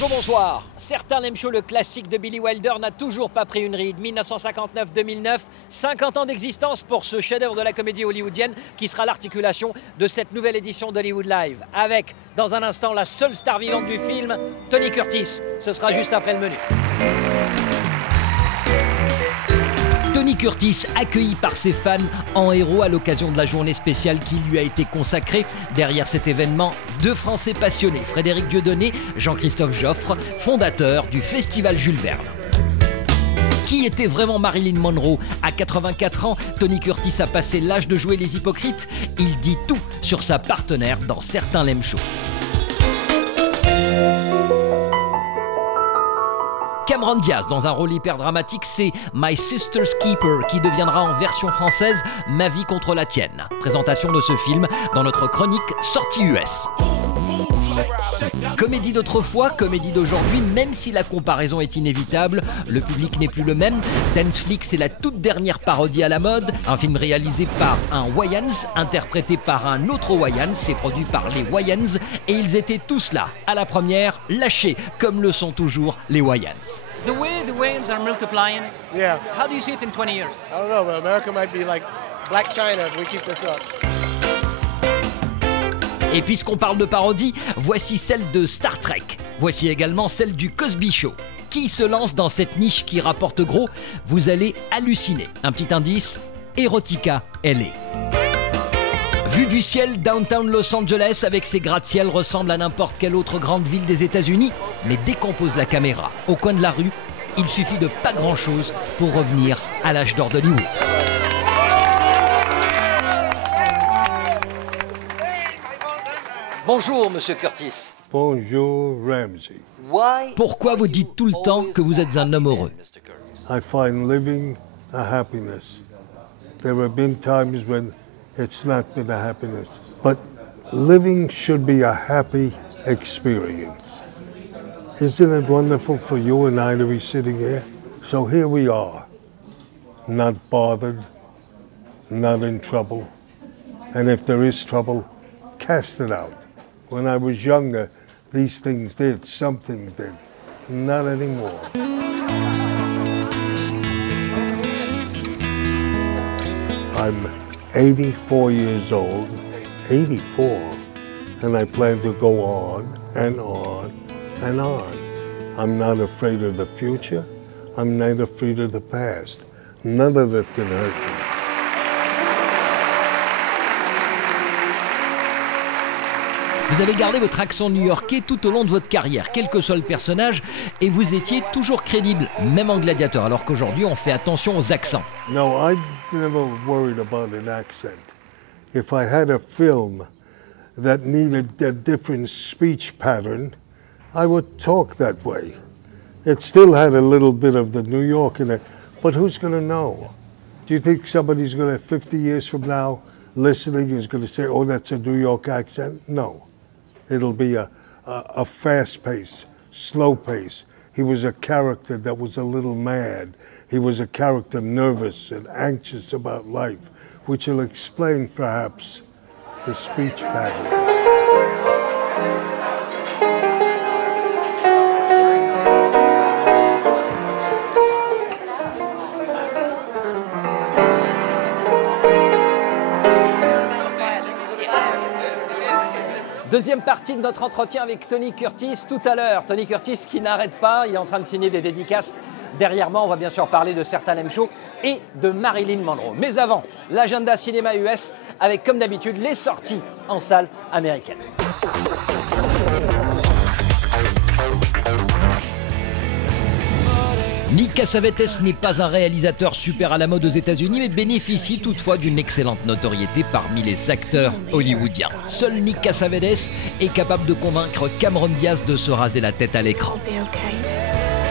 Bonjour, bonsoir. Certains l'aiment chaud, le classique de Billy Wilder n'a toujours pas pris une ride. 1959-2009, 50 ans d'existence pour ce chef-d'œuvre de la comédie hollywoodienne qui sera l'articulation de cette nouvelle édition d'Hollywood Live. Avec, dans un instant, la seule star vivante du film, Tony Curtis. Ce sera juste après le menu. Tony Curtis, accueilli par ses fans en héros à l'occasion de la journée spéciale qui lui a été consacrée. Derrière cet événement, deux Français passionnés, Frédéric Dieudonné, Jean-Christophe Joffre, fondateur du Festival Jules Verne. Qui était vraiment Marilyn Monroe? À 84 ans, Tony Curtis a passé l'âge de jouer les hypocrites. Il dit tout sur sa partenaire dans Certains l'aiment chaud. Cameron Diaz, dans un rôle hyper dramatique, c'est My Sister's Keeper, qui deviendra en version française Ma vie contre la tienne. Présentation de ce film dans notre chronique Sortie US. Comédie d'autrefois, comédie d'aujourd'hui, même si la comparaison est inévitable, le public n'est plus le même. Danceflix est la toute dernière parodie à la mode, un film réalisé par un Wayans, interprété par un autre Wayans, c'est produit par les Wayans, et ils étaient tous là, à la première, lâchés, comme le sont toujours les Wayans. The way the Wayans are multiplying, yeah. How do you see it in 20 years? I don't know, but America might be like Black China if we keep this up. Et puisqu'on parle de parodie, voici celle de Star Trek. Voici également celle du Cosby Show. Qui se lance dans cette niche qui rapporte gros? Vous allez halluciner. Un petit indice, Erotica LA. Vue du ciel, downtown Los Angeles avec ses gratte-ciel ressemble à n'importe quelle autre grande ville des États-Unis, mais dès qu'on pose la caméra au coin de la rue, il suffit de pas grand-chose pour revenir à l'âge d'or d'Hollywood. Bonjour, Monsieur Curtis. Bonjour, Ramsey. Pourquoi vous dites tout le temps que vous êtes un homme heureux? I find living a happiness. There have been times when it's not been a happiness, but living should be a happy experience. Isn't it wonderful for you and I to be sitting here? So here we are, not bothered, not in trouble, and if there is trouble, cast it out. When I was younger, these things did, some things did, not anymore. I'm 84 years old, 84, and I plan to go on and on and on. I'm not afraid of the future, I'm not afraid of the past. None of it can hurt me. Vous avez gardé votre accent new-yorkais tout au long de votre carrière, quel que soit le personnage, et vous étiez toujours crédible, même en Gladiateur, alors qu'aujourd'hui on fait attention aux accents. No, I never worried about an accent. If I had a film that needed a different speech pattern, I would talk that way. It still had a little bit of the New York in it, but who's going to know? Do you think somebody's going to, 50 years from now, listening is going to say, oh, that's a New York accent? No. It'll be a fast pace, slow pace. He was a character that was a little mad. He was a character nervous and anxious about life, which will explain perhaps the speech pattern. Deuxième partie de notre entretien avec Tony Curtis tout à l'heure. Tony Curtis qui n'arrête pas, il est en train de signer des dédicaces. Derrière moi, on va bien sûr parler de Certains l'aiment chaud et de Marilyn Monroe. Mais avant, l'agenda cinéma US avec comme d'habitude les sorties en salle américaine. Nick Cassavetes n'est pas un réalisateur super à la mode aux États-Unis, mais bénéficie toutefois d'une excellente notoriété parmi les acteurs hollywoodiens. Seul Nick Cassavetes est capable de convaincre Cameron Diaz de se raser la tête à l'écran.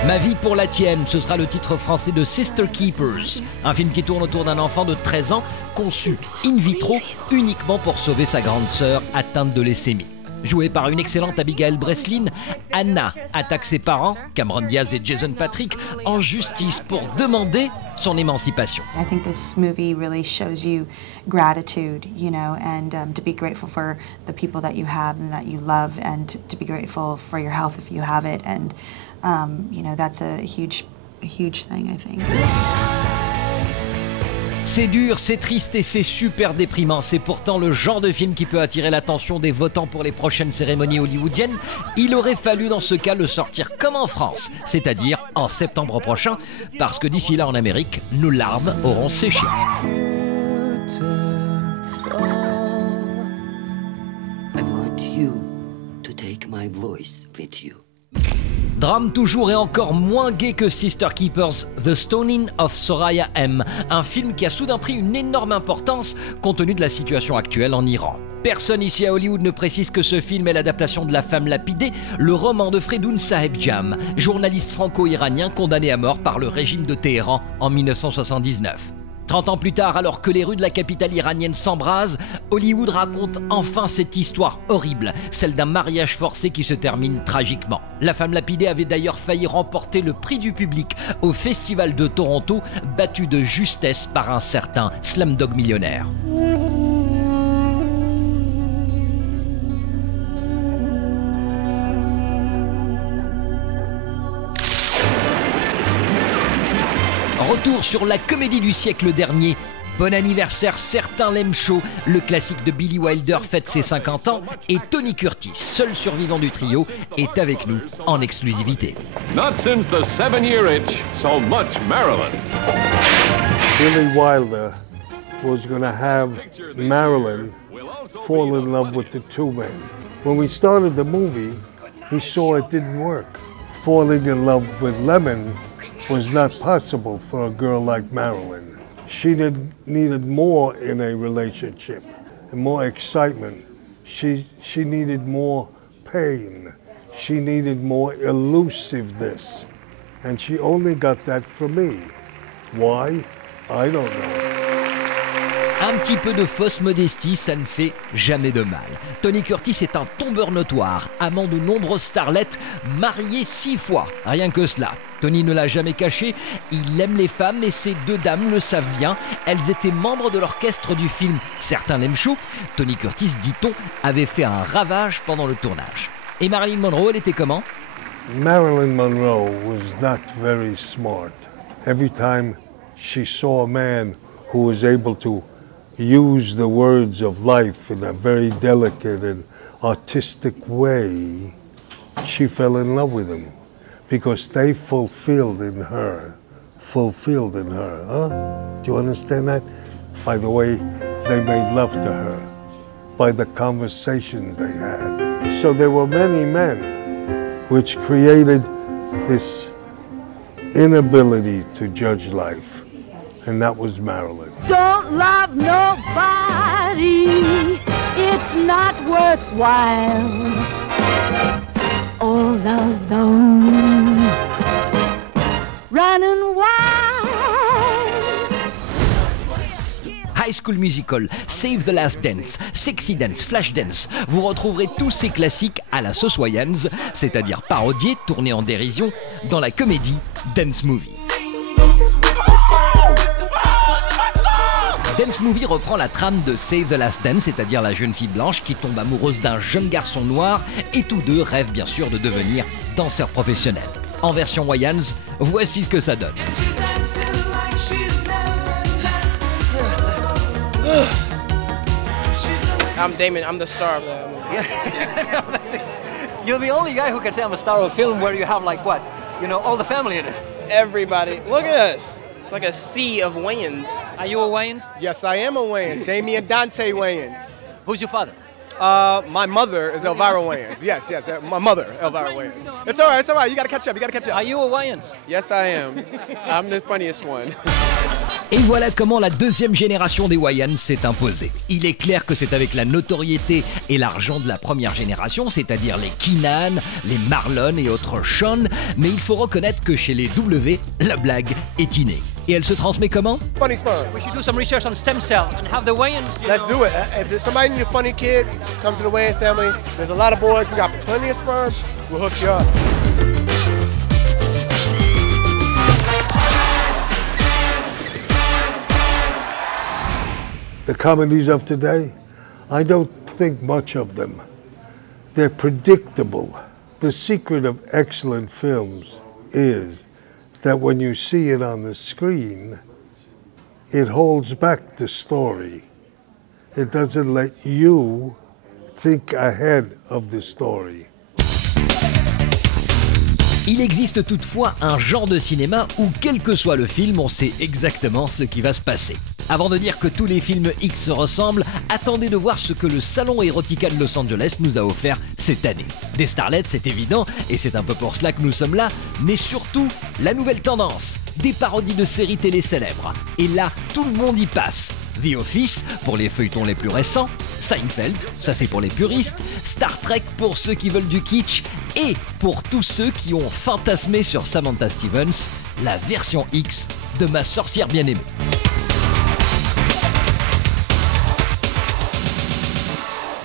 Ma vie pour la tienne, ce sera le titre français de Sister Keepers, un film qui tourne autour d'un enfant de 13 ans conçu in vitro uniquement pour sauver sa grande sœur atteinte de leucémie. Jouée par une excellente Abigail Breslin, Anna attaque ses parents, Cameron Diaz et Jason Patric, en justice pour demander son émancipation. I think this movie really shows you gratitude, you know, and to be grateful for the people that you have and that you love, and to be grateful for your health if you have it, and you know, that's a huge thing, I think. C'est dur, c'est triste et c'est super déprimant. C'est pourtant le genre de film qui peut attirer l'attention des votants pour les prochaines cérémonies hollywoodiennes. Il aurait fallu dans ce cas le sortir comme en France, c'est-à-dire en septembre prochain, parce que d'ici là en Amérique, nos larmes auront séché. I want you to take my voice with you. Drame toujours et encore moins gai que Sister Keepers, The Stoning of Soraya M., un film qui a soudain pris une énorme importance compte tenu de la situation actuelle en Iran. Personne ici à Hollywood ne précise que ce film est l'adaptation de La femme lapidée, le roman de Freddoun Sahebjam, journaliste franco-iranien condamné à mort par le régime de Téhéran en 1979. 30 ans plus tard, alors que les rues de la capitale iranienne s'embrasent, Hollywood raconte enfin cette histoire horrible, celle d'un mariage forcé qui se termine tragiquement. La femme lapidée avait d'ailleurs failli remporter le prix du public au Festival de Toronto, battue de justesse par un certain Slumdog Millionnaire. Retour sur la comédie du siècle dernier. Bon anniversaire, certains l'aiment chaud. Le classique de Billy Wilder fête ses 50 ans et Tony Curtis, seul survivant du trio, est avec nous en exclusivité. Not since the 7-year itch, so much Marilyn. Billy Wilder was going to have Marilyn fall in love with the two men. When we started the movie, he saw it didn't work. Falling in love with Lemon was not possible for a girl like Marilyn. She needed more in a relationship, and more excitement. She needed more pain. She needed more elusiveness. And she only got that from me. Why? I don't know. Un petit peu de fausse modestie, ça ne fait jamais de mal. Tony Curtis est un tombeur notoire, amant de nombreuses starlettes, marié 6 fois, rien que cela. Tony ne l'a jamais caché, il aime les femmes et ces deux dames le savent bien. Elles étaient membres de l'orchestre du film Certains l'aiment chaud. Tony Curtis, dit-on, avait fait un ravage pendant le tournage. Et Marilyn Monroe, elle était comment? Marilyn Monroe was not very smart. Every time she saw a man who was able to use the words of life in a very delicate and artistic way, she fell in love with him because they fulfilled in her. Huh? Do you understand that? By the way they made love to her, by the conversations they had. So there were many men which created this inability to judge life. And that was Marilyn. Don't love nobody, it's not worthwhile. All alone, running wild. High School Musical, Save the Last Dance, Sexy Dance, Flash Dance. Vous retrouverez tous ces classiques à la sauce Wayans, c'est-à-dire parodiés, tournés en dérision, dans la comédie Dance Movie. Dance Movie reprend la trame de Save the Last Dance, c'est-à-dire la jeune fille blanche qui tombe amoureuse d'un jeune garçon noir et tous deux rêvent bien sûr de devenir danseurs professionnels. En version Wayans, voici ce que ça donne. I'm Damon, I'm the star of the movie. You're the only guy who can say I'm a star of a film where you have like what? You know, all the family in it. Everybody, look at us. It's like a sea of Wayans. Are you a Wayans? Yes, I am a Wayans. Damien Dante Wayans. Who's your father? My mother is Elvira Wayans. Yes, my mother, Elvira Wayans. It's all right. You gotta catch up. Are you a Wayans? Yes, I am. I'm the funniest one. Et voilà comment la deuxième génération des Wayans s'est imposée. Il est clair que c'est avec la notoriété et l'argent de la première génération, c'est-à-dire les Keenan, les Marlon et autres Sean, mais il faut reconnaître que chez les W, la blague est innée. Et elle se transmet comment? Funny sperm. We should do some research on stem cells and have the weigh-ins. Let's do it. If somebody needs a funny kid, comes to the Wayans family. There's a lot of boys. We got plenty of sperm. We'll hook you up. The comedies of today, I don't think much of them. They're predictable. The secret of excellent films is that when you see it on the screen, it holds back the story. It doesn't let you think ahead of the story. Il existe toutefois un genre de cinéma où, quel que soit le film, on sait exactement ce qui va se passer. Avant de dire que tous les films X se ressemblent, attendez de voir ce que le Salon Erotica de Los Angeles nous a offert cette année. Des starlets, c'est évident, et c'est un peu pour cela que nous sommes là, mais surtout, la nouvelle tendance, des parodies de séries télé célèbres. Et là, tout le monde y passe. The Office, pour les feuilletons les plus récents, Seinfeld, ça c'est pour les puristes, Star Trek pour ceux qui veulent du kitsch, et pour tous ceux qui ont fantasmé sur Samantha Stevens, la version X de Ma sorcière bien-aimée.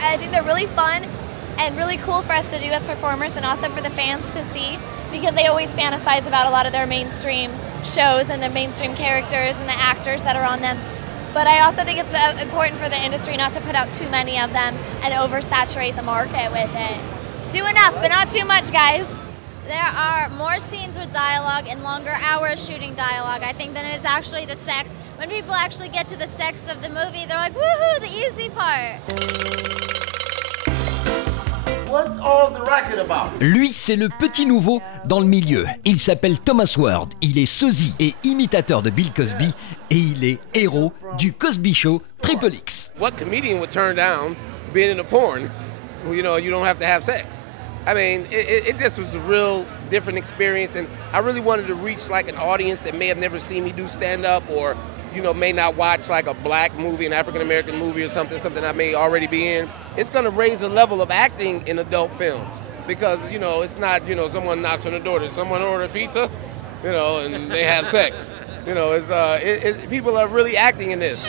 I think they're really fun and really cool for us to do as performers and also for the fans to see because they always fantasize about a lot of their mainstream shows and the mainstream characters and the actors that are on them. But I also think it's important for the industry not to put out too many of them and oversaturate the market with it. Do enough, but not too much, guys. There are more scenes with dialogue and longer hours shooting dialogue, I think, than it is actually the sex. When people actually get to the sex of the movie, they're like, woohoo, the easy part. What's all the racket about? Lui, c'est le petit nouveau dans le milieu. Il s'appelle Thomas Ward, il est sosie et imitateur de Bill Cosby et il est héros du Cosby Show Triple X. What comedian would turn down being in a porn? You know, you don't have to have sex. I mean, it just was a real different experience, and I really wanted to reach like an audience that may have never seen me do stand-up or, you know, may not watch like a black movie, an African-American movie or something I may already be in. It's going to raise the level of acting in adult films because, you know, it's not, you know, someone knocks on the door, does someone order pizza, you know, and they have sex. You know, it's people are really acting in this.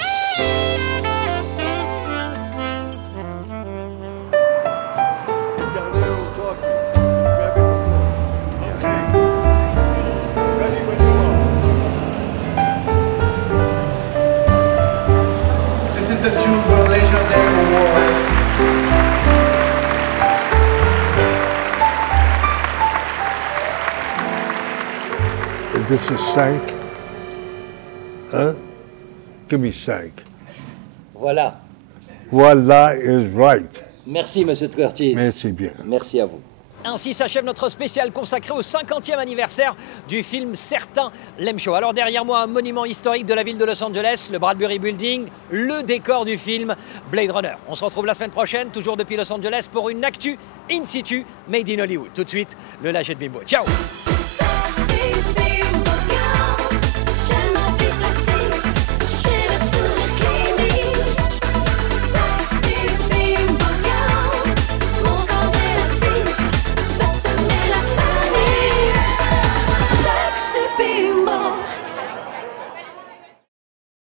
This is Sank. Huh? Give me Sank. Voilà. Voila is right. Merci, Monsieur Curtis. Merci bien. Merci à vous. Ainsi s'achève notre spécial consacré au 50e anniversaire du film Certains l'aiment chaud. Alors derrière moi, un monument historique de la ville de Los Angeles, le Bradbury Building, le décor du film Blade Runner. On se retrouve la semaine prochaine, toujours depuis Los Angeles, pour une actu in situ made in Hollywood. Tout de suite, le lâcher de Bimbo. Ciao!